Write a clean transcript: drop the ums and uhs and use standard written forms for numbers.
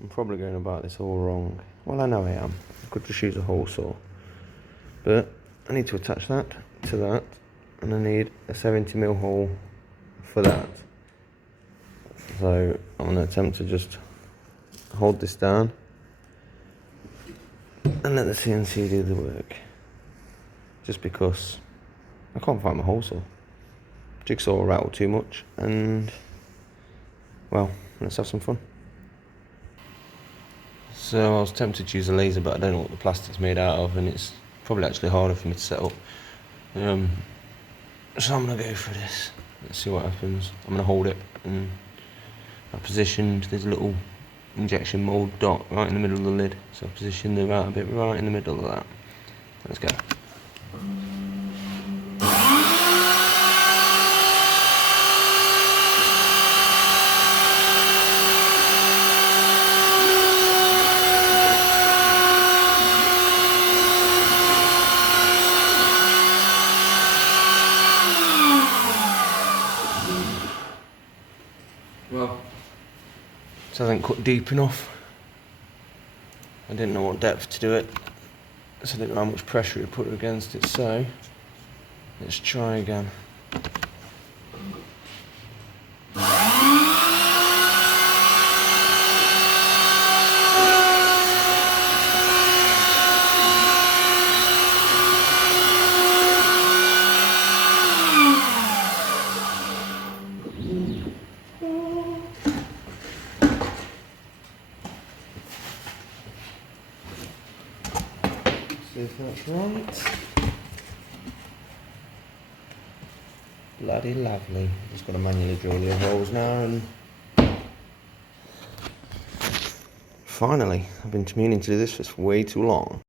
I'm probably going about this all wrong. Well, I know I am. I could just use a hole saw. But I need to attach that to that, and I need a 70mm hole for that. So I'm going to attempt to just hold this down and let the CNC do the work. Just because I can't find my hole saw. Jigsaw will rattle too much, and well, let's have some fun. So I was tempted to use a laser, but I don't know what the plastic's made out of, and it's probably actually harder for me to set up. So I'm going to go for this. Let's see what happens. I'm going to hold it, and I positioned, there's a little injection mould dot right in the middle of the lid. So I positioned the router bit right in the middle of that. Let's go. Well, this hasn't cut deep enough. I didn't know what depth to do it, so I didn't know how much pressure to put against it, so let's try again. See if that's right. Bloody lovely. Just got to manually drill the holes now, and finally, I've been meaning to do this for way too long.